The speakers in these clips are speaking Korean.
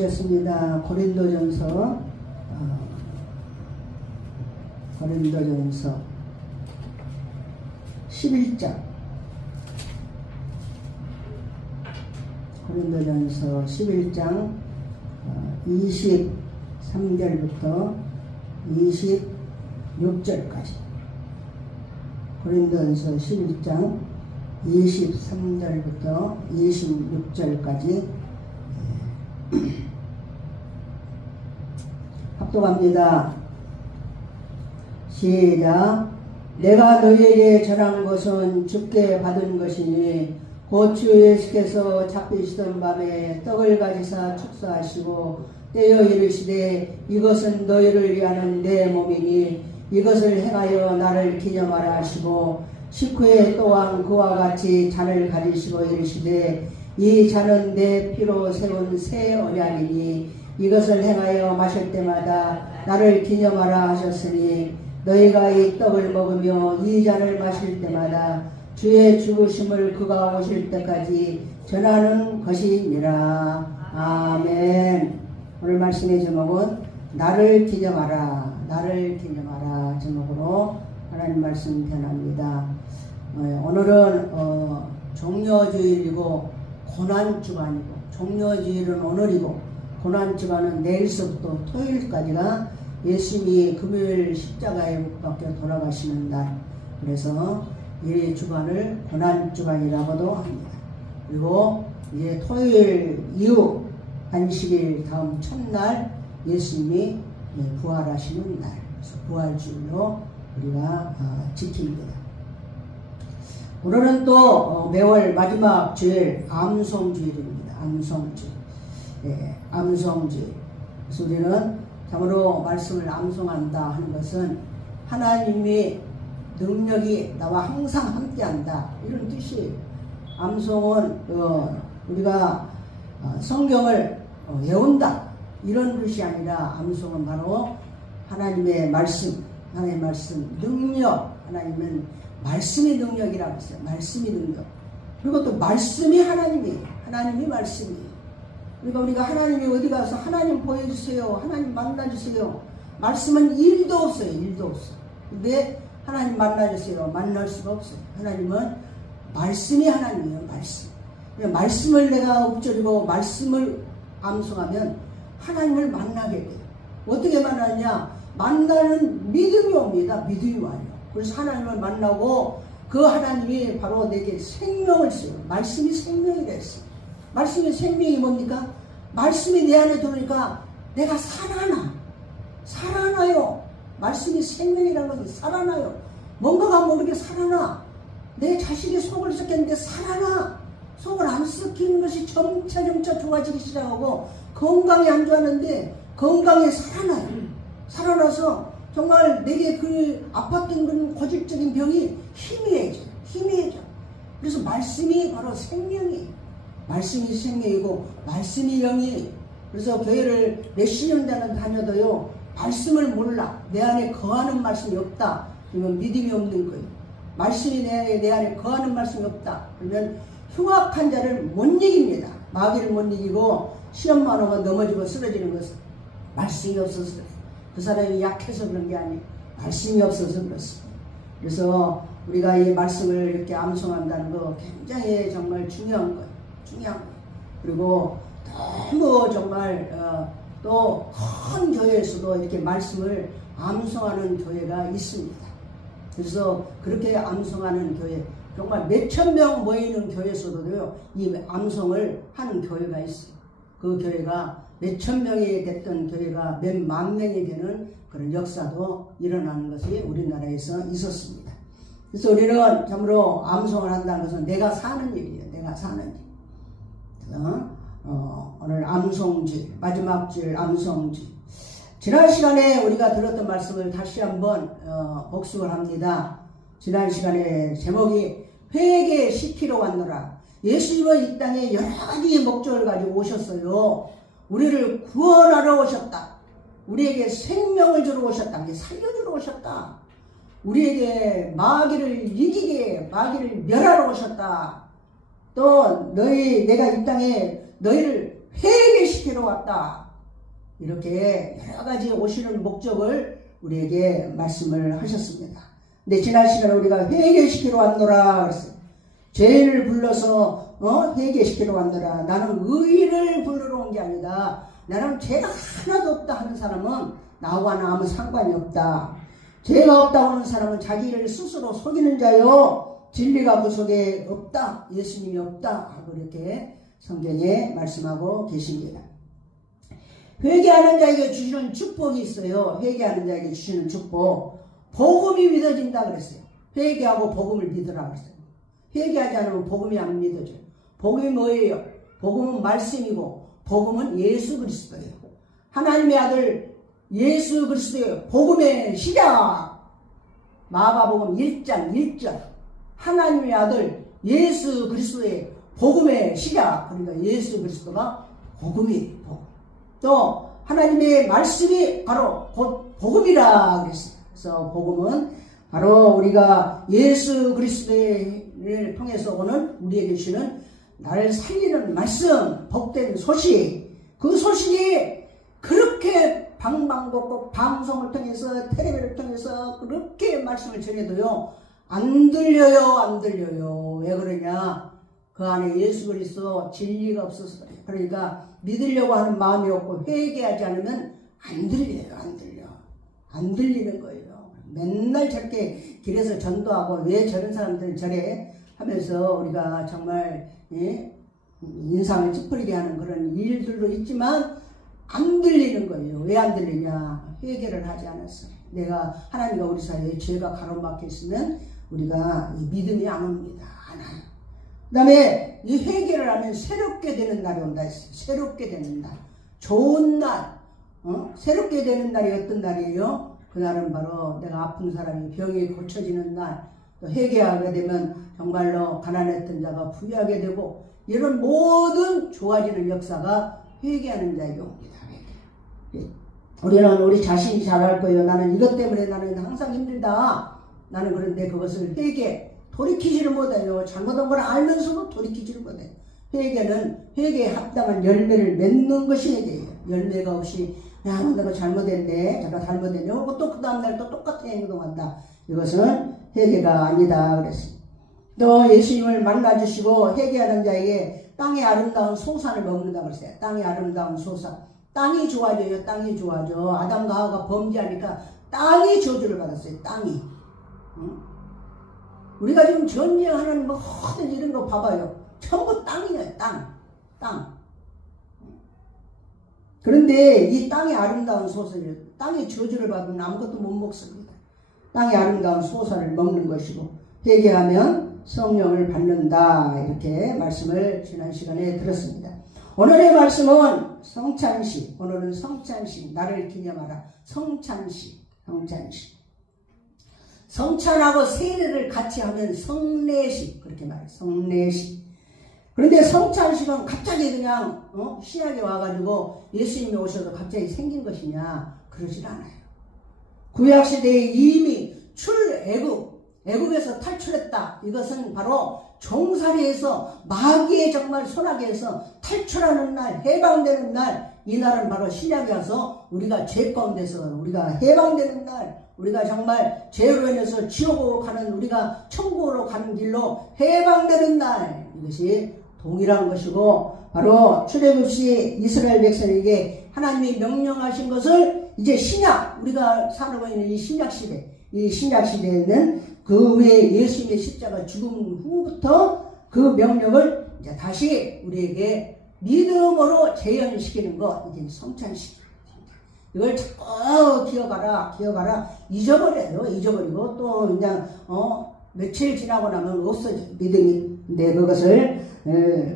였습니다. 고린도전서 11장 고린도전서 11장 23절부터 26절까지 고린도전서 11장 23절부터 26절까지 합독합니다. 시작. 내가 너희에게 전한 것은 주께 받은 것이니 곧 주 예수께서 잡히시던 밤에 떡을 가지사 축사하시고 떼어 이르시되 이것은 너희를 위하는 내 몸이니 이것을 행하여 나를 기념하라 하시고 식후에 또한 그와 같이 잔을 가지시고 이르시되 이 잔은 내 피로 세운 새 언약이니 이것을 행하여 마실 때마다 나를 기념하라 하셨으니 너희가 이 떡을 먹으며 이 잔을 마실 때마다 주의 죽으심을 그가 오실 때까지 전하는 것이니라. 아멘. 오늘 말씀의 제목은 나를 기념하라, 나를 기념하라 제목으로 하나님 말씀 전합니다. 오늘은 종려주일이고 고난주간이고, 종려주일은 오늘이고 고난주간은 내일서부터 토요일까지가 예수님이 금요일 십자가에 못 박혀 돌아가시는 날, 그래서 이 주간을 고난주간이라고도 합니다. 그리고 이제 토요일 이후 안식일 다음 첫날 예수님이 부활하시는 날, 그래서 부활주일로 우리가 지킵니다. 오늘은 또 매월 마지막 주일 암송주일입니다. 암송주일. 암송주일. 그래서 우리는 참으로 말씀을 암송한다 하는 것은 하나님의 능력이 나와 항상 함께한다, 이런 뜻이에요. 암송은 우리가 성경을 외운다, 이런 뜻이 아니라 암송은 바로 하나님의 말씀, 하나님의 말씀 능력, 하나님은 말씀이 능력이라고 했어요. 말씀이 능력. 그리고 또 말씀이 하나님이에요. 하나님이 말씀이에요. 그러니까 우리가 하나님이 어디 가서 하나님 보여주세요, 하나님 만나주세요, 말씀은 일도 없어요. 일도 없어요. 근데 하나님 만나주세요, 만날 수가 없어요. 하나님은 말씀이 하나님이에요. 말씀. 말씀을 내가 읊조리고 말씀을 암송하면 하나님을 만나게 돼요. 어떻게 만나냐? 만나는 믿음이 옵니다. 믿음이 와요. 그래서 하나님을 만나고 그 하나님이 바로 내게 생명을 써요. 말씀이 생명이 됐어요. 말씀의 생명이 뭡니까? 말씀이 내 안에 들어오니까 내가 살아나요. 말씀이 생명이라는 것은 살아나요. 뭔가가 모르게 살아나. 내 자식이 속을 썩혔는데 살아나. 속을 안 썩히는 것이 점차 좋아지기 시작하고 건강이 안 좋았는데 건강에 살아나요. 살아나서 정말 내게 그 아팠던 그런 고질적인 병이 희미해져. 그래서 말씀이 바로 생명이에요. 말씀이 생명이고 말씀이 영이에요. 그래서 교회를 몇십 년 다녀도요, 말씀을 몰라, 내 안에 거하는 말씀이 없다, 그러면 믿음이 없는 거예요. 말씀이 내 안에 거하는 말씀이 없다, 그러면 흉악한 자를 못 이깁니다. 마귀를 못 이기고 시험만 오면 넘어지고 쓰러지는 것은 말씀이 없어서 그래요. 그 사람이 약해서 그런 게 아니에요. 말씀이 없어서 그렇습니다. 그래서 우리가 이 말씀을 이렇게 암송한다는 거 굉장히 정말 중요한 거예요. 그리고 너무 정말 또 큰 교회에서도 이렇게 말씀을 암송하는 교회가 있습니다. 그래서 그렇게 암송하는 교회, 정말 몇천 명 모이는 교회에서도요, 이 암송을 하는 교회가 있어요. 그 교회가 몇천 명이 됐던 교회가 몇만 명이 되는 그런 역사도 일어나는 것이 우리나라에서 있었습니다. 그래서 우리는 참으로 암송을 한다는 것은 내가 사는 일이에요. 내가 사는 일. 오늘 암송주일, 마지막 주일 암송주일. 지난 시간에 우리가 들었던 말씀을 다시 한번 복습을 합니다. 지난 시간에 제목이 회개시키러 왔노라. 예수님은 이 땅에 여러 가지 목적을 가지고 오셨어요. 우리를 구원하러 오셨다. 우리에게 생명을 주러 오셨다. 살려주러 오셨다. 우리에게 마귀를 이기게, 마귀를 멸하러 오셨다. 또 내가 이 땅에 너희를 회개시키러 왔다. 이렇게 여러 가지 오시는 목적을 우리에게 말씀을 하셨습니다. 근데 지난 시간에 우리가 회개시키러 왔노라 그랬어요. 죄를 불러서 회개시키러 왔노라. 나는 의를 부르러 온 게 아니다. 나는 죄가 하나도 없다 하는 사람은 나와는 아무 상관이 없다. 죄가 없다고 하는 사람은 자기를 스스로 속이는 자요. 진리가 그 속에 없다. 예수님이 없다. 하고 이렇게 성경에 말씀하고 계십니다. 회개하는 자에게 주시는 축복이 있어요. 회개하는 자에게 주시는 축복. 복음이 믿어진다 그랬어요. 회개하고 복음을 믿으라 그랬어요. 회개하지 않으면 복음이 안 믿어져요. 복음이 뭐예요? 복음은 말씀이고 복음은 예수 그리스도예요. 하나님의 아들 예수 그리스도의 복음의 시작. 마가복음 1장 1절. 하나님의 아들 예수 그리스도의 복음의 시작. 그러니까 예수 그리스도가 복음이 복음. 또 하나님의 말씀이 바로 곧 복음이라 그랬어요. 그래서 복음은 바로 우리가 예수 그리스도를 통해서 오는 우리에게 주시는 나를 살리는 말씀, 복된 소식. 그 소식이 그렇게 방방곡곡 방송을 통해서 텔레비를 통해서 그렇게 말씀을 전해도요 안 들려요. 안 들려요. 왜 그러냐? 그 안에 예수 그리스도 진리가 없어서 그래요. 그러니까 믿으려고 하는 마음이 없고 회개하지 않으면 안 들려요. 안 들려. 안 들리는 거예요. 맨날 저렇게 길에서 전도하고 왜 저런 사람들은 저래 하면서 우리가 정말 인상을 찌푸리게 하는 그런 일들도 있지만 안 들리는 거예요. 왜 안 들리냐? 회개를 하지 않았어요. 내가 하나님과 우리 사이에 죄가 가로막혀 있으면 우리가 믿음이 안 옵니다. 안 와요. 그 다음에 이 회개를 하면 새롭게 되는 날이 온다 했어요. 새롭게 되는 날. 좋은 날. 새롭게 되는 날이 어떤 날이에요? 그날은 바로 내가 아픈 사람이 병이 고쳐지는 날. 또 회개하게 되면 정말로 가난했던 자가 부유하게 되고 이런 모든 좋아지는 역사가 회개하는 자에게 옵니다. 회개. 우리는 우리 자신이 잘할 거예요. 나는 이것 때문에 나는 항상 힘들다. 나는 그런데 그것을 돌이키지를 못해요. 잘못한 걸 알면서도 돌이키지를 못해요. 회개는 회개에 합당한 열매를 맺는 것이 회개예요. 열매가 없이 야 내가 잘못했네. 제가 잘못했네. 그리고 또 그 다음날 또 똑같은 행동한다. 이것은 회개가 아니다 그랬습니다. 또 예수님을 만나주시고 회개하는 자에게 땅의 아름다운 소산을 먹는다고 그랬어요. 땅의 아름다운 소산. 땅이 좋아져요. 땅이 좋아져. 아담과 하와가 범죄하니까 땅이 저주를 받았어요. 땅이. 우리가 지금 전쟁하는 모든 이런 거 봐봐요. 전부 땅이에요. 땅. 그런데 이 땅의 아름다운 소산을 땅의 저주를 받으면 아무것도 못 먹습니다. 땅의 아름다운 소산을 먹는 것이고 회개하면 성령을 받는다. 이렇게 말씀을 지난 시간에 들었습니다. 오늘의 말씀은 성찬식. 오늘은 성찬식. 나를 기념하라. 성찬식. 성찬하고 세례를 같이 하면 성례식. 그렇게 말해요. 성례식. 그런데 성찬식은 갑자기 그냥 신약에 와가지고 예수님이 오셔서 갑자기 생긴 것이냐? 그러질 않아요. 구약시대에 이미 애굽에서 탈출했다. 이것은 바로 종살이에서 마귀의 정말 손아귀에서 탈출하는 날, 해방되는 날, 이 날은 바로 신약에 와서 우리가 죄 가운데서 우리가 해방되는 날, 우리가 정말 죄로 인해서 지옥으로 가는, 우리가 천국으로 가는 길로 해방되는 날, 이것이 동일한 것이고 바로 출애굽시 이스라엘 백성에게 하나님이 명령하신 것을 이제 신약, 우리가 살고 있는 이 신약시대, 이 신약시대에는 그 후에 예수님의 십자가 죽음 후부터 그 명령을 이제 다시 우리에게 믿음으로 재현시키는 것, 이게 성찬식. 이걸 자꾸 기억하라. 잊어버리고 또 그냥 며칠 지나고 나면 없어져 믿음이. 근데 그것을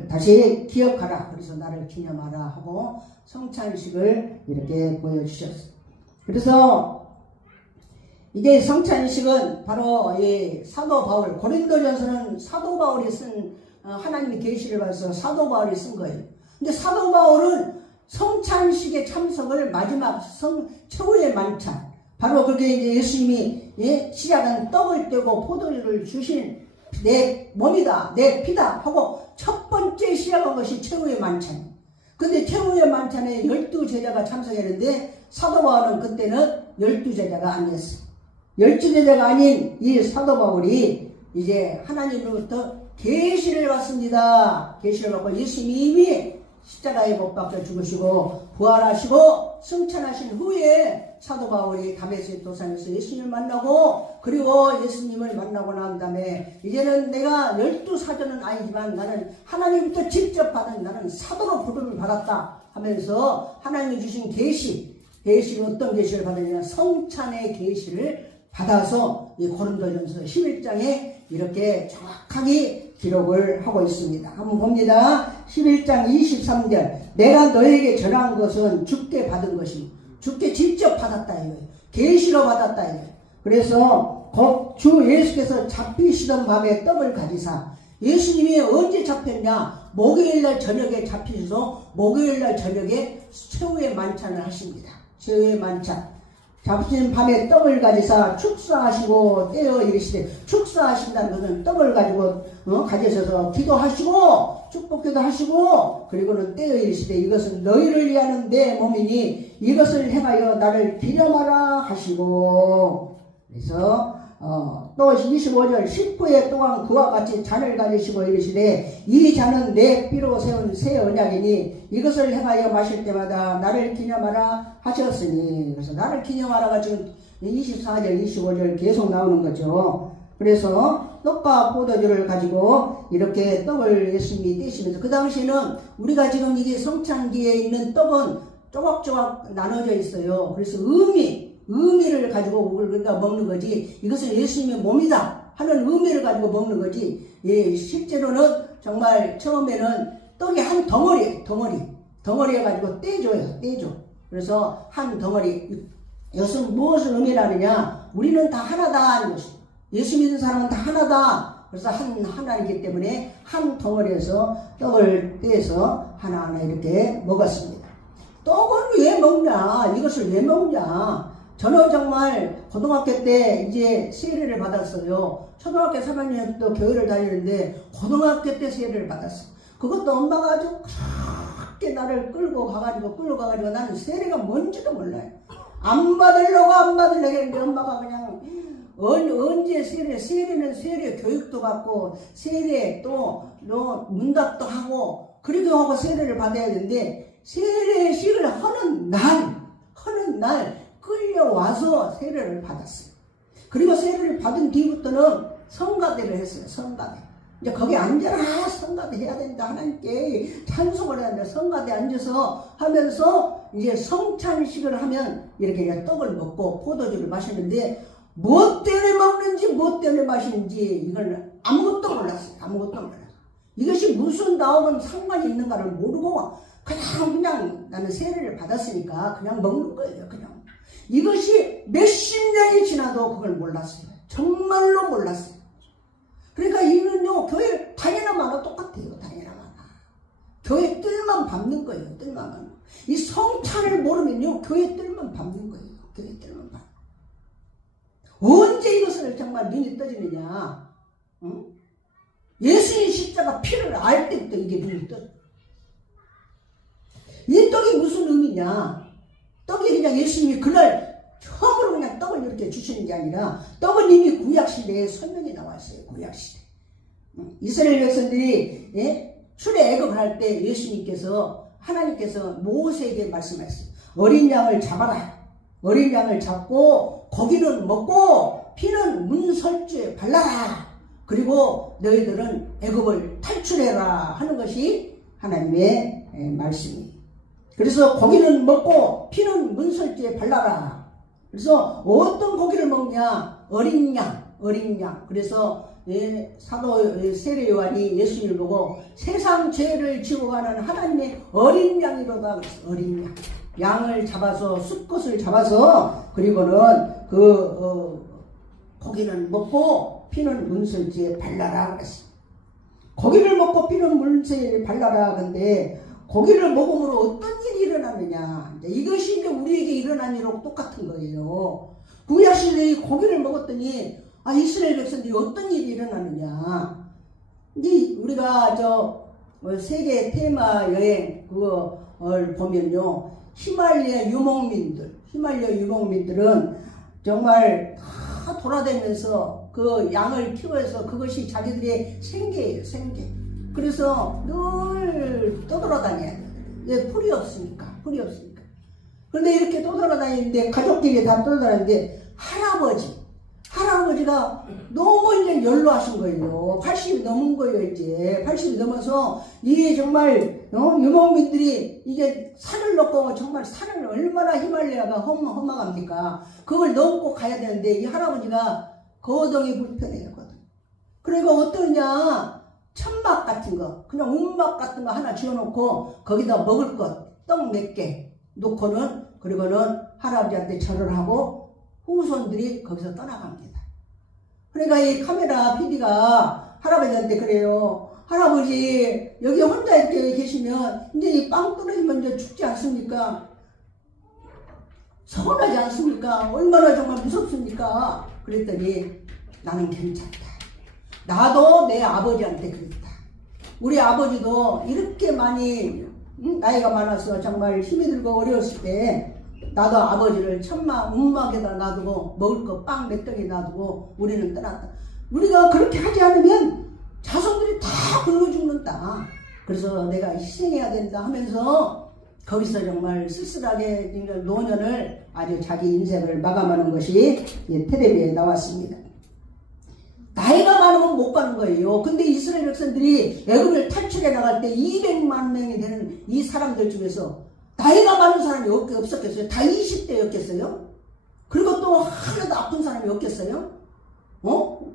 다시 기억하라. 그래서 나를 기념하라 하고 성찬식을 이렇게 보여주셨어요. 그래서 이게 성찬식은 바로 이 사도 바울, 고린도전서는 사도 바울이 쓴, 하나님의 계시를 받아서 사도 바울이 쓴 거예요. 근데 사도 바울은 성찬식의 참석을 마지막 최후의 만찬, 바로 그게 이제 예수님이 시작한 떡을 떼고 포도주를 주신 내 몸이다, 내 피다 하고 첫 번째 시작한 것이 최후의 만찬. 근데 최후의 만찬에 12제자가 참석했는데 사도 바울은 그때는 12제자가 아니었어요. 12제자가 아닌 이 사도 바울이 이제 하나님으로부터 계시를 받습니다. 계시를 받고 예수님이 십자가에 못 박혀 죽으시고 부활하시고 승천하신 후에 사도 바울이 다메섹 도상에서 예수님을 만나고 그리고 예수님을 만나고 난 다음에 이제는 내가 12사도는 아니지만 나는 하나님부터 직접 받은 나는 사도로 부름을 받았다 하면서 하나님이 주신 계시는 어떤 계시를 받았냐, 성찬의 계시를 받아서 이 고린도전서 11장에 이렇게 정확하게 기록을 하고 있습니다. 한번 봅니다. 11장 23절. 내가 너에게 전한 것은 주께 받은 것이, 주께 직접 받았다 이거예요. 계시로 받았다 이거예요. 그래서 주 예수께서 잡히시던 밤에 떡을 가지사, 예수님이 언제 잡혔냐? 목요일날 저녁에 잡히셔서 목요일날 저녁에 최후의 만찬을 하십니다. 최후의 만찬. 잡히신 밤에 떡을 가지사 축사하시고 떼어 이르시되, 축사하신다는 것은 떡을 가지고 가지셔서 기도하시고 축복기도 하시고 그리고는 떼어 이르시되 이것은 너희를 위하는 내 몸이니 이것을 행하여 나를 기념하라 하시고, 그래서 또 25절 식후에 또한 그와 같이 잔을 가지시고 이르시되 이 잔은 내 피로 세운 새 언약이니 이것을 행하여 마실 때마다 나를 기념하라 하셨으니, 그래서 나를 기념하라가 지금 24절 25절 계속 나오는 거죠. 그래서 떡과 포도주를 가지고 이렇게 떡을 예수님이 떼시면서, 그 당시에는 우리가 지금 이게 성찬기에 있는 떡은 조각조각 나눠져 있어요. 그래서 의미를 가지고 우리가 먹는 거지, 이것은 예수님의 몸이다 하는 의미를 가지고 먹는 거지. 예, 실제로는 정말 처음에는 떡이 한 덩어리에 가지고 떼줘. 그래서 한 덩어리. 이것은 무엇을 의미하느냐? 우리는 다 하나다 하는 것이. 예수 믿는 사람은 다 하나다. 그래서 하나이기 때문에 한 덩어리에서 떡을 떼서 하나하나 이렇게 먹었습니다. 떡을 왜 먹냐? 이것을 왜 먹냐? 저는 정말 고등학교 때 이제 세례를 받았어요. 초등학교 3학년 또 교회를 다니는데 고등학교 때 세례를 받았어요. 그것도 엄마가 아주 그렇게 나를 끌고 가가지고 나는 세례가 뭔지도 몰라요. 안 받으려고 했는데 엄마가 그냥 언제 세례는 세례 교육도 받고 세례 또 문답도 하고 그렇게 하고 세례를 받아야 되는데, 세례식을 하는 날 끌려와서 세례를 받았어요. 그리고 세례를 받은 뒤부터는 성가대를 했어요. 성가대. 이제 거기 앉아라, 성가대 해야 된다, 하나님께 찬송을 해야 된다. 성가대 앉아서 하면서 이제 성찬식을 하면 이렇게 떡을 먹고 포도주를 마시는데, 뭐 때문에 먹는지 뭐 때문에 마시는지 이걸 아무것도 몰랐어요. 이것이 무슨 나오면 상관이 있는가를 모르고 그냥 나는 세례를 받았으니까 그냥 먹는 거예요. 그냥 이것이 몇십 년이 지나도 그걸 몰랐어요. 정말로 몰랐어요. 그러니까 이는요, 교회 다니나 마나 똑같아요. 다니나 마나. 교회 뜰만 밟는 거예요. 뜰만 밟는. 이 성찬을 모르면요, 교회 뜰만 밟는 거예요. 교회 뜰만 밟는. 언제 이것을 정말 눈이 떠지느냐? 응? 예수의 십자가 피를 알 때부터 이게 눈이 떠. 이 떡이 무슨 의미냐? 떡이 그냥 예수님이 그날 처음으로 그냥 떡을 이렇게 주시는 게 아니라, 떡은 이미 구약시대에 설명이 나왔어요. 구약시대. 이스라엘 백성들이 출애굽을 할 때 예수님께서, 하나님께서 모세에게 말씀하셨어요. 어린 양을 잡아라. 어린 양을 잡고 고기는 먹고 피는 문설주에 발라라. 그리고 너희들은 애굽을 탈출해라 하는 것이 하나님의 말씀이에요. 그래서 고기는 먹고 피는 문설주에 발라라. 그래서 어떤 고기를 먹냐? 어린 양. 그래서 사도 세례 요한이 예수님을 보고 세상 죄를 지고 가는 하나님의 어린 양이로다. 그래서 어린 양. 양을 잡아서, 숫것을 잡아서, 그리고는 고기는 먹고 피는 문설주에 발라라 그랬어. 고기를 먹고 피는 문설주에 발라라. 근데 고기를 먹음으로 어떤 일이 일어나느냐? 이것이 이제 우리에게 일어난 일하고 똑같은 거예요. 구약시대에 고기를 먹었더니 이스라엘 백성들이 어떤 일이 일어나느냐? 이제 우리가 세계 테마 여행 그걸 보면요. 히말라야 유목민들은 정말 다 돌아다니면서 그 양을 키워서 그것이 자기들의 생계예요, 생계. 그래서 늘 떠돌아다녀야 돼요. 왜? 풀이 없으니까. 그런데 이렇게 떠돌아다니는데, 가족끼리 다 떠돌아다니는데, 할아버지가 너무 이제 연로하신 거예요. 80이 넘은 거예요, 이제. 80이 넘어서, 이게 정말, 유목민들이 이게 산을 넘고, 정말 산을 얼마나 히말라야가 험악합니까? 그걸 넘고 가야 되는데, 이 할아버지가 거동이 불편해요, 거동. 그러니까 어떠냐, 천막 같은 거, 그냥 움막 같은 거 하나 지어놓고, 거기다 먹을 것, 떡 몇 개 놓고는, 그리고는 할아버지한테 절을 하고, 후손들이 거기서 떠나갑니다. 그러니까 이 카메라 PD가 할아버지한테 그래요. 할아버지, 여기 혼자 이렇게 계시면, 이제 이 빵 떨어지면 이제 죽지 않습니까? 서운하지 않습니까? 얼마나 정말 무섭습니까? 그랬더니, 나는 괜찮다. 나도 내 아버지한테 그랬다. 우리 아버지도 이렇게 많이 나이가 많아서 정말 힘이 들고 어려웠을 때 나도 아버지를 천막 움막에다 놔두고 먹을 거 빵 몇 덩이 놔두고 우리는 떠났다. 우리가 그렇게 하지 않으면 자손들이 다 굶어 죽는다. 그래서 내가 희생해야 된다 하면서 거기서 정말 쓸쓸하게 노년을 아주 자기 인생을 마감하는 것이 텔레비에 나왔습니다. 나이가 많으면 못 가는 거예요. 근데 이스라엘 백성들이 애굽을 탈출해 나갈 때 200만 명이 되는 이 사람들 중에서 나이가 많은 사람이 없었겠어요? 다 20대였겠어요? 그리고 또 하나도 아픈 사람이 없겠어요?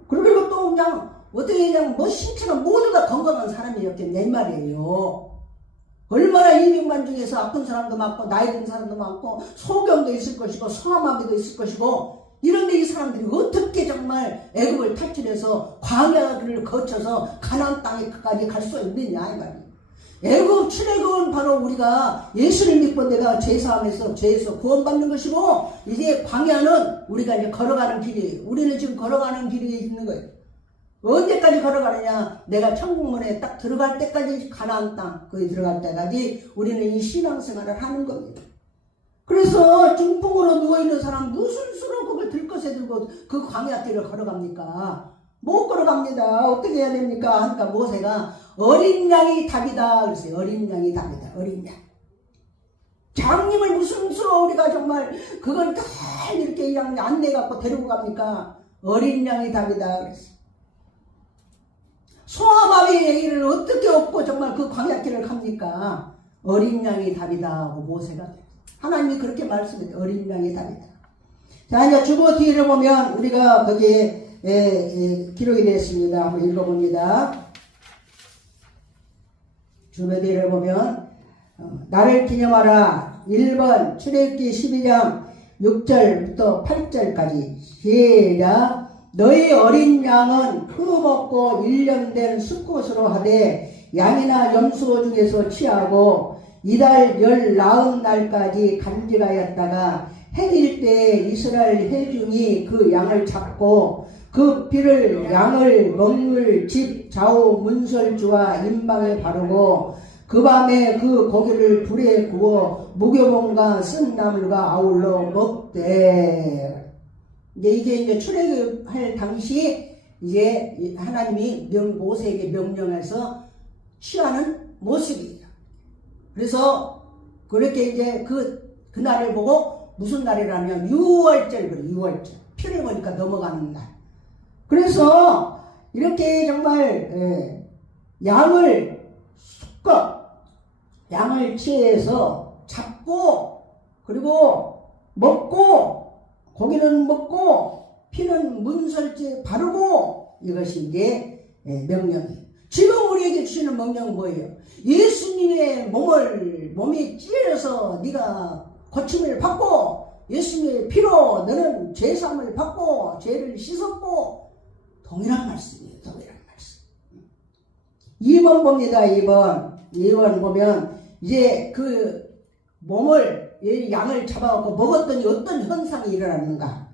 그리고 또 그냥 어떻게 그냥 뭐 신체가 모두 다 건강한 사람이었겠냐 이 말이에요. 얼마나 200만 중에서 아픈 사람도 많고 나이 든 사람도 많고 소경도 있을 것이고 성함마비도 있을 것이고 이런데 이 사람들이 어떻게 정말 애굽을 탈출해서 광야를 거쳐서 가나안 땅에까지 갈 수 있느냐 이 말이에요. 애굽 출애굽은 바로 우리가 예수를 믿고 내가 죄사함에서 죄에서 구원받는 것이고 이제 광야는 우리가 이제 걸어가는 길이에요. 우리는 지금 걸어가는 길이 있는 거예요. 언제까지 걸어가느냐? 내가 천국문에 딱 들어갈 때까지 가나안 땅 거기 들어갈 때까지 우리는 이 신앙생활을 하는 겁니다. 그래서 중풍으로 누워있는 사람 무슨 수로 그걸 들것에 들고 그 광야길을 걸어갑니까? 못 걸어갑니다. 어떻게 해야 됩니까? 하니까 모세가 어린 양이 답이다 그랬어요. 어린 양이 답이다. 어린 양. 장님을 무슨 수로 우리가 정말 그걸 다 이렇게 그냥 안내갖고 데리고 갑니까? 어린 양이 답이다 그랬어요. 소아마비의 얘기를 어떻게 얻고 정말 그 광야길을 갑니까? 어린 양이 답이다 하고 모세가 하나님이 그렇게 말씀해요. 어린 양이 답이다. 자, 이제 주보 뒤를 보면 우리가 거기에 기록이 되어 있습니다. 한번 읽어봅니다. 주보 뒤를 보면 나를 기념하라. 1번 출애굽기 12장 6절부터 8절까지 시작. 너희 어린 양은 흠없고 1년 된 수컷으로 하되 양이나 염소 중에서 취하고 이달 19날까지 간직하였다가 해질 때 이스라엘 회중이 그 양을 잡고 그 피를 양을 먹을 집 좌우 문설주와 임방에 바르고 그 밤에 그 고기를 불에 구워 무교봉과 쓴 나물과 아울러 먹되. 이제 출애굽할 당시 이제 하나님이 모세에게 명령해서 취하는 모습이에요. 그래서 그렇게 이제 그날을 보고 무슨 날이라면 6월절 그래요. 6월절. 피를 보니까 넘어가는 날. 그래서 이렇게 정말 양을 양을 취해서 잡고 그리고 먹고 고기는 먹고 피는 문설주에 바르고 이것이 이제 명령이에요. 지금 우리에게 주시는 명령은 뭐예요? 예수님의 몸이 찢어져서 네가 고침을 받고 예수님의 피로 너는 죄사함을 받고 죄를 씻었고 동일한 말씀이에요. 동일한 말씀. 2번 봅니다. 2번 보면 이제 그 몸을 양을 잡아갖고 먹었더니 어떤 현상이 일어났는가.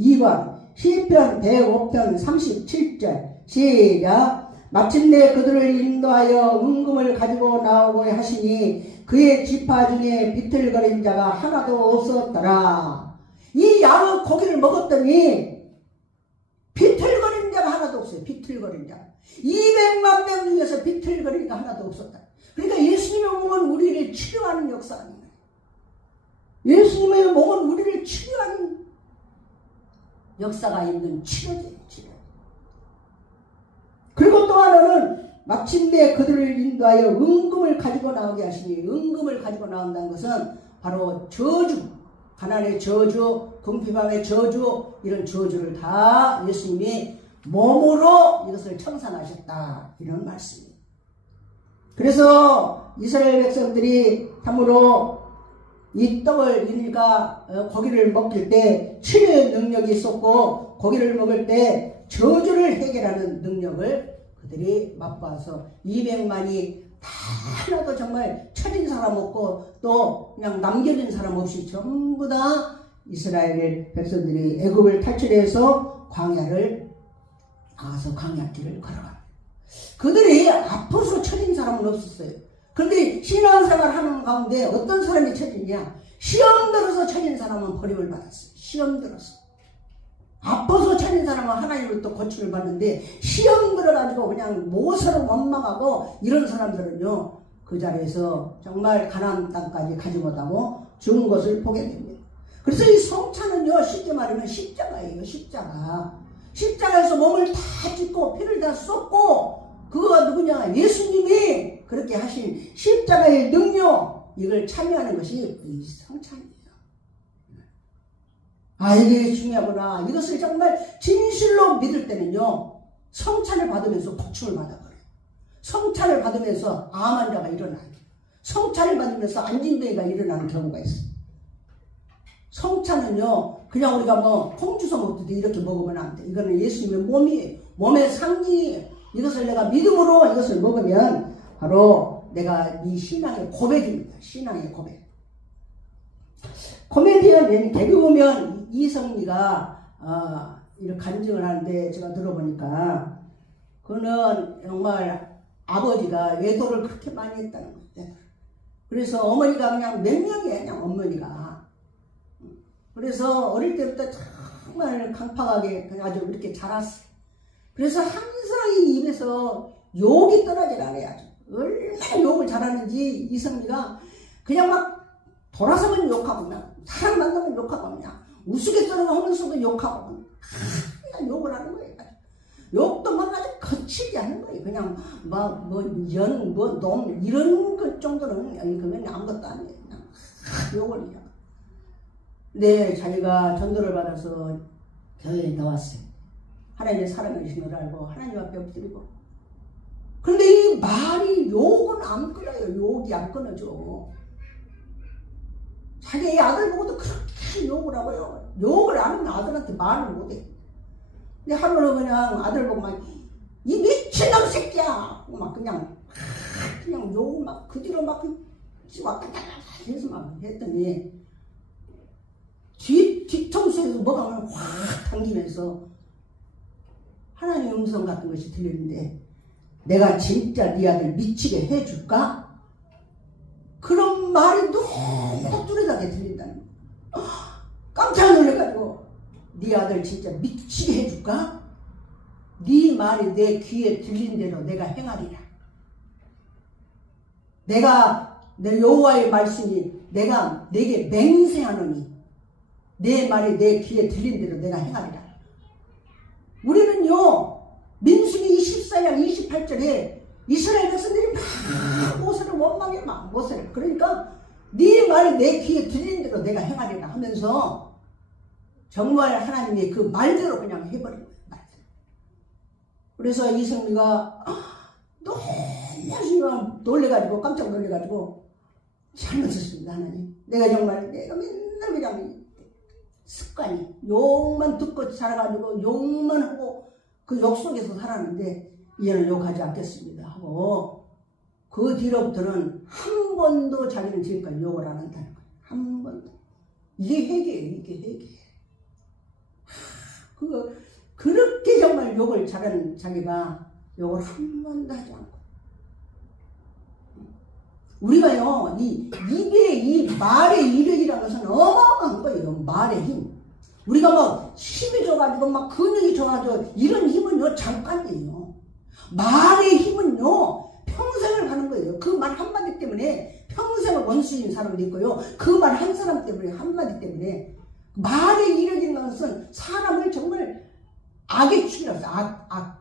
2번 시편 105편 37절 시작. 마침내 그들을 인도하여 은금을 가지고 나오고 하시니 그의 지파 중에 비틀거린 자가 하나도 없었더라. 이 양의 고기를 먹었더니 비틀거린 자가 하나도 없어요. 비틀거린 자. 200만 명 중에서 비틀거린 자가 하나도 없었다. 그러니까 예수님의 몸은 우리를 치료하는 역사가 있는 거예요. 예수님의 몸은 우리를 치료하는 역사가 있는 치료제예요. 치료. 그리고 또 하나는 마침내 그들을 인도하여 은금을 가지고 나오게 하시니, 은금을 가지고 나온다는 것은 바로 저주, 가난의 저주, 궁핍함의 저주, 이런 저주를 다 예수님이 몸으로 이것을 청산하셨다, 이런 말씀이에요. 그래서 이스라엘 백성들이 참으로 이 떡을, 그러니까 고기를 먹을 때 치료의 능력이 있었고, 고기를 먹을 때 저주를 해결하는 능력을 그들이 맛봐서 200만이 다 하나도 정말 처진 사람 없고 또 그냥 남겨진 사람 없이 전부 다 이스라엘 백성들이 애굽을 탈출해서 광야를 나가서 광야길을 걸어갑니다. 그들이 아파서 처진 사람은 없었어요. 그런데 신앙생활 하는 가운데 어떤 사람이 처지냐? 시험 들어서 처진 사람은 버림을 받았어요. 시험 들어서. 아파서 처진 사람은 하나님으로부터 고침을 받는데, 시험 들어가지고 그냥 모서로 원망하고 이런 사람들은요, 그 자리에서 정말 가나안 땅까지 가지 못하고 죽은 것을 보게 됩니다. 그래서 이 성찬은요, 쉽게 말하면 십자가예요. 십자가. 십자가에서 몸을 다 찢고 피를 다 쏟고, 그거가 누구냐? 예수님이 그렇게 하신 십자가의 능력, 이걸 참여하는 것이 이 성찬이에요. 아, 이게 중요하구나. 이것을 정말 진실로 믿을 때는요, 성찬을 받으면서 고침을 받아버려요. 성찬을 받으면서 암 환자가 일어나요. 성찬을 받으면서 안진뱅이가 일어나는 경우가 있어요. 성찬은요, 그냥 우리가 뭐 콩주서 먹듯이 이렇게 먹으면 안 돼. 이거는 예수님의 몸이에요. 몸의 상징이에요. 이것을 내가 믿음으로 이것을 먹으면 바로 내가 이 신앙의 고백입니다. 신앙의 고백. 코미디언, 개그 보면 이성미가 이렇게 간증을 하는데 제가 들어보니까 그는 정말 아버지가 외도를 그렇게 많이 했다는 거예요. 그래서 어머니가 그냥 몇 명이에요. 그냥 어머니가. 그래서 어릴 때부터 정말 강팍하게 아주 이렇게 자랐어요. 그래서 항상 이 입에서 욕이 떠나질 않아요. 아주. 얼마나 욕을 잘하는지 이성미가 그냥 막 돌아서면 욕하고 그냥 사람 만나면 욕하고 그냥 우스갯소리를 하면서도 욕하고 그냥 욕을 하는 거예요. 욕도 막 아주 거칠게 하는 거예요. 그냥 놈 이런 것 정도는 그건 아무것도 아니에요. 그냥 욕을 해요. 네, 자기가 전도를 받아서 교회에 나왔어요. 하나님의 살아계신 걸 알고 하나님 앞에 엎드리고. 그런데 이 말이 욕은 안 끊어요. 욕이 안 끊어져. 자기 아들 보고도 그렇게 욕을 하고요. 욕을 안 하면 아들한테 말을 못해. 근데 하루는 그냥 아들 보고 막, 이 미친놈 새끼야! 막 그냥 욕을 막 그 뒤로 막 왔다 갔다 해서 막 했더니 뒤통수에서 뭐가 확 당기면서 하나님의 음성 같은 것이 들리는데, 내가 진짜 네 아들 미치게 해줄까? 그런 말이 너무 뚜렷하게 들린다는 거야. 깜짝 놀래가지고, 네 아들 진짜 미치게 해줄까? 네 말이 내 귀에 들린 대로 내가 행하리라. 내 여호와의 말씀이 내가 내게 맹세하노니 내 말이 내 귀에 들린 대로 내가 행하리라. 우리는요, 민수기 24장 28절에 이스라엘 백성들이 막 모세를 원망해, 막 모세를. 그러니까 네 말이 내 귀에 들린 대로 내가 행하리라 하면서 정말 하나님이 그 말대로 그냥 해버린 거예요. 말대로. 그래서 이성미가 너무 놀래가지고 깜짝 놀래가지고 잘못했습니다. 하나님, 내가 맨날 그냥 습관이 욕만 듣고 살아가지고 욕만 하고 그 욕 속에서 살았는데 이제는 욕하지 않겠습니다 하고, 그 뒤로부터는 한 번도 자기는 지금까지 욕을 안 한다는 거예요. 한 번도. 이게 회개예요. 이게 회개예요. 그렇게 정말 욕을 잘하는 자기가 요걸 한 번도 하지 않고. 우리가요, 이 입의 이 말의 이력이라는 것은 어마어마한 거예요. 말의 힘. 우리가 막 힘이 좋아가지고 막 근육이 좋아가지고 이런 힘은요 잠깐이에요. 말의 힘은요 평생을 가는 거예요. 그 말 한마디 때문에 평생을 원수인 사람도 있고요. 그 말 한 사람 때문에 한마디 때문에 말의 이력이라는 것은 사람을 정말 악의 축이라고 해서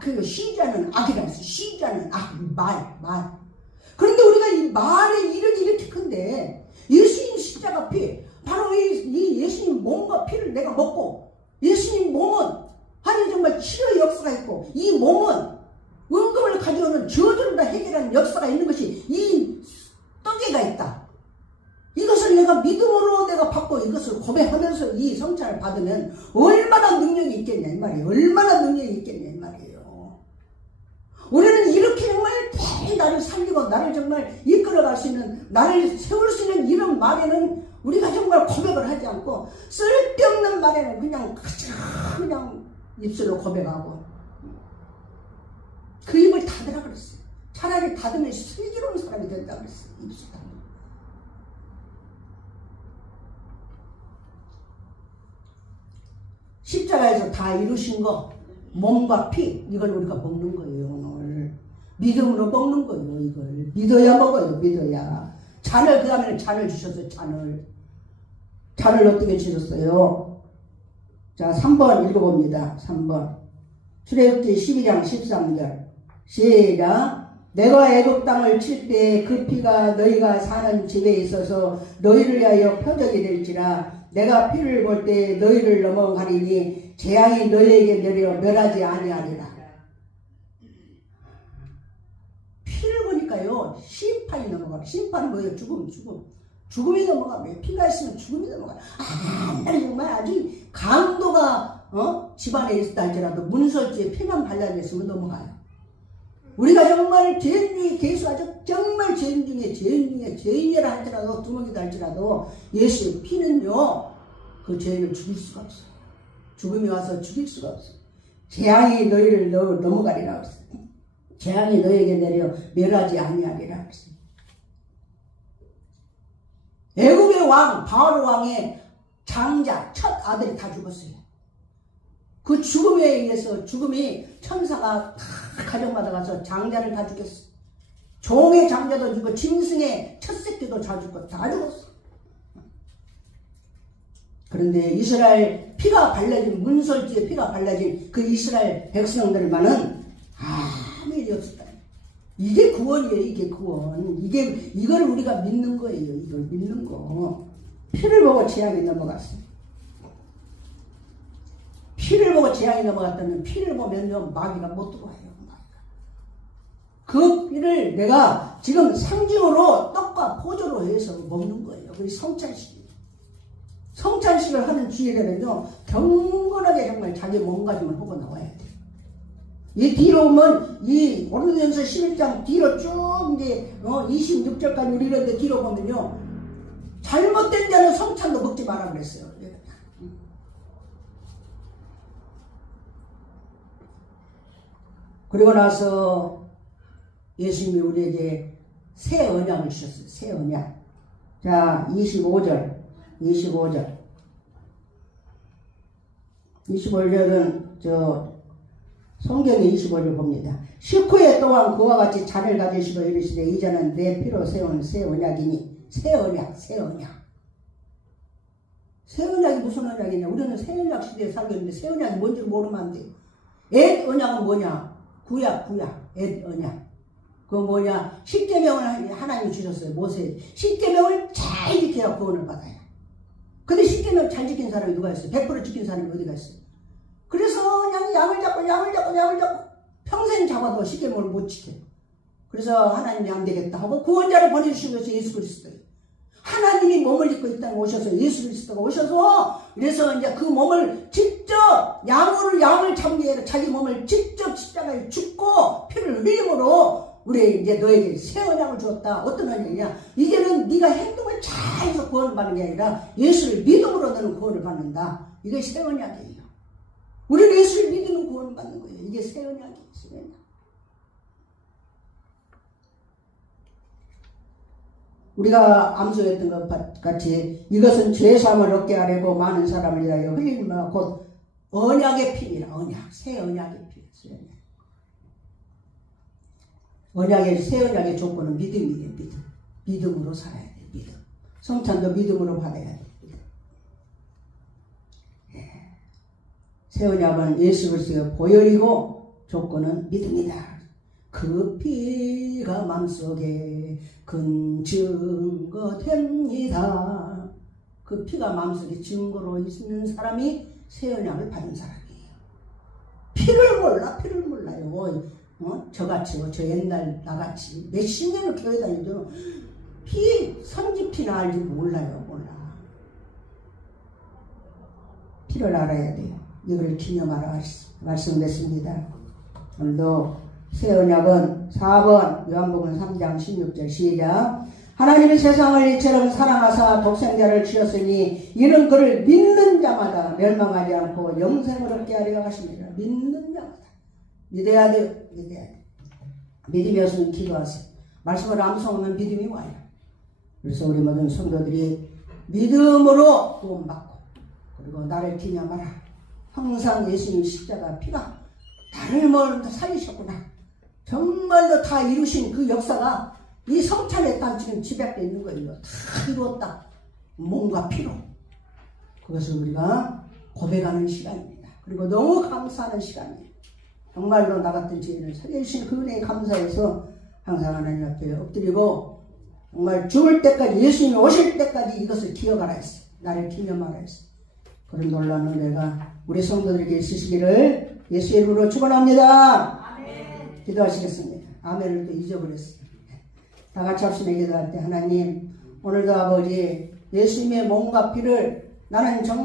그 시자는 악이라고 해서 시자는 악, 말. 그런데 우리가 이 말의 이력이 이렇게 큰데 예수님 십자가 피 바로 이 예수님 몸과 피를 내가 먹고 예수님 몸은 아니 정말 치료의 역사가 있고 이 몸은 은금을 가져오는 저주를 다 해결하는 역사가 있는 것이 이 떡에가 있다. 이것을 내가 믿음으로 내가 받고 이것을 고백하면서 이 성찬을 받으면 얼마나 능력이 있겠냐 이 말이에요. 얼마나 능력이 있겠냐 이 말이에요. 우리는 이렇게 정말 대 나를 살리고 나를 정말 이끌어갈 수 있는 나를 세울 수 있는 이런 말에는 우리가 정말 고백을 하지 않고 쓸데없는 말에는 그냥 입술로 고백하고 그 입을 닫으라 그랬어요. 차라리 닫으면 슬기로운 사람이 된다 그랬어요. 입술 닫으면. 십자가에서 다 이루신 거 몸과 피 이걸 우리가 먹는 거예요. 오늘 믿음으로 먹는 거예요. 이걸 믿어야 먹어요. 믿어야. 잔을 그 다음에는 잔을 주셨어요. 잔을 어떻게 주셨어요? 자 3번 읽어봅니다. 3번 출애굽기 12장 13절 시작. 내가 애굽 땅을 칠 때 그 피가 너희가 사는 집에 있어서 너희를 위하여 표적이 될지라. 내가 피를 볼 때 너희를 넘어가리니 재앙이 너희에게 내려 멸하지 아니하리라. 피를 보니까요 심판이 넘어가. 심판은 뭐예요? 죽음이 넘어가요. 피가 있으면 죽음이 넘어가요. 정말 아주 강도가 집안에 있었다 할지라도 문설주에 피만 발라냈으면 넘어가요. 우리가 정말 죄인 중에 개수하죠. 정말 죄인 중에 죄인이라 할지라도 두목이다 할지라도 예수의 피는요 그 죄인을 죽일 수가 없어요. 죽음이 와서 죽일 수가 없어요. 재앙이 너희를 넘어가리라 그랬어요. 재앙이 너희에게 내려 멸하지 아니하리라 그랬어요. 애굽의 왕 바로 왕의 장자 첫 아들이 다 죽었어요. 그 죽음에 의해서 죽음이 천사가 다 가정마다 가서 장자를 다 죽였어. 종의 장자도 죽고 짐승의 첫 새끼도 다 죽고 다 죽었어. 그런데 이스라엘 피가 발라진 문설주에 피가 발라진 그 이스라엘 백성들만은 아무 일이 없었다. 이게 구원이에요. 이게 구원. 이걸 우리가 믿는 거예요. 이걸 믿는 거. 피를 보고 재앙이 넘어갔어요. 피를 보고 재앙이 넘어갔다면 피를 보면요 마귀가 못 들어와요. 그 피를 내가 지금 상징으로 떡과 포도로 해서 먹는 거예요. 그게 성찬식이에요. 성찬식을 하는 주일에는요 경건하게 정말 자기 몸가짐을 하고 나와야 돼요. 이 뒤로 오면 이 고린도전서 11장 뒤로 쭉 이제 26절까지 우리 이런데 뒤로 보면요 잘못된 자는 성찬도 먹지 마라 그랬어요. 그리고 나서 예수님이 우리에게 새 언약을 주셨어요. 새 언약. 자 25절은 저 성경의 25절 봅니다. 식후에 또한 그와 같이 잔을 가지시고 이르시되 이제는 내 피로 세운 새 언약이니 새 언약이 무슨 언약이냐. 우리는 새 언약 시대에 살고 있는데 새 언약이 뭔지 모르면 안 돼요. 옛 언약은 뭐냐. 구약 옛 언약. 그 뭐냐 십계명을 하나님이 주셨어요. 모세 십계명을 잘 지켜야 구원을 받아요. 근데 십계명 잘 지킨 사람이 누가 있어요? 100% 지킨 사람이 어디가 있어요? 그래서 그냥 양을 잡고 평생 잡아도 십계명을 못 지켜요. 그래서 하나님이 안 되겠다 하고 구원자를 보내주신 것이 예수 그리스도예요. 하나님이 몸을 입고 이 땅에 오셔서 예수 그리스도가 오셔서 그래서 이제 그 몸을 직접 양을 잡기 위해 자기 몸을 직접 십자가에 죽고 피를 흘림으로 우리 이제 너에게 새 언약을 주었다. 어떤 언약이냐? 이제는 네가 행동을 잘해서 구원을 받는 게 아니라 예수를 믿음으로 너는 구원을 받는다. 이게 새 언약이에요. 우리는 예수를 믿으면 구원받는 거예요. 이게 새 언약이 있으면. 우리가 암송했던 것 같이 이것은 죄사함을 얻게 하려고 많은 사람을 위하여 흘린 곧 언약의 피니라. 언약, 새 언약의 피. 새 언약의 조건은 믿음이에요. 믿음으로 살아야 돼. 믿음. 성찬도 믿음으로 받아야 돼. 새 언약은 예수 그리스도의 보혈이고 조건은 믿음이다. 그 피가 마음속에 큰 증거됩니다. 그 피가 마음속에 증거로 있는 사람이 새 언약을 받은 사람이에요. 피를 몰라요. 저같이, 저 옛날 나같이 몇십 년을 교회 다니죠. 선지피나 알지 몰라요. 피를 알아야 돼요. 이걸 기념하라 말씀드렸습니다. 오늘도 새 언약은 4번 요한복음 3장 16절 시작. 하나님이 세상을 이처럼 사랑하사 독생자를 주셨으니 이는 그를 믿는 자마다 멸망하지 않고 영생을 얻게 하려 하십니다. 믿는 자마다. 믿어야 돼요. 믿음이 없으면 기도하세요. 말씀을 암송하면 믿음이 와요. 그래서 우리 모든 성도들이 믿음으로 구원받고 그리고 나를 기념하라. 항상 예수님 십자가 피가 나를 먼저 살리셨구나. 정말로 다 이루신 그 역사가 이 성찬에 딱 지금 집약되어 있는 거예요. 다 이루었다. 몸과 피로. 그것을 우리가 고백하는 시간입니다. 그리고 너무 감사하는 시간이에요. 정말로 나 같은 죄인을 살려주신 그 은혜에 감사해서 항상 하나님 앞에 엎드리고 정말 죽을 때까지 예수님이 오실 때까지 이것을 기억하라 했어요. 나를 기념하라 했어요. 그런 놀라운 은혜가 우리 성도들에게 있으시기를 예수의 이름으로 축원합니다. 아멘. 기도하시겠습니다. 아멘을 또 잊어버렸어요. 다 같이 합심에 기도할 때 하나님 오늘도 아버지 예수님의 몸과 피를 나는 정말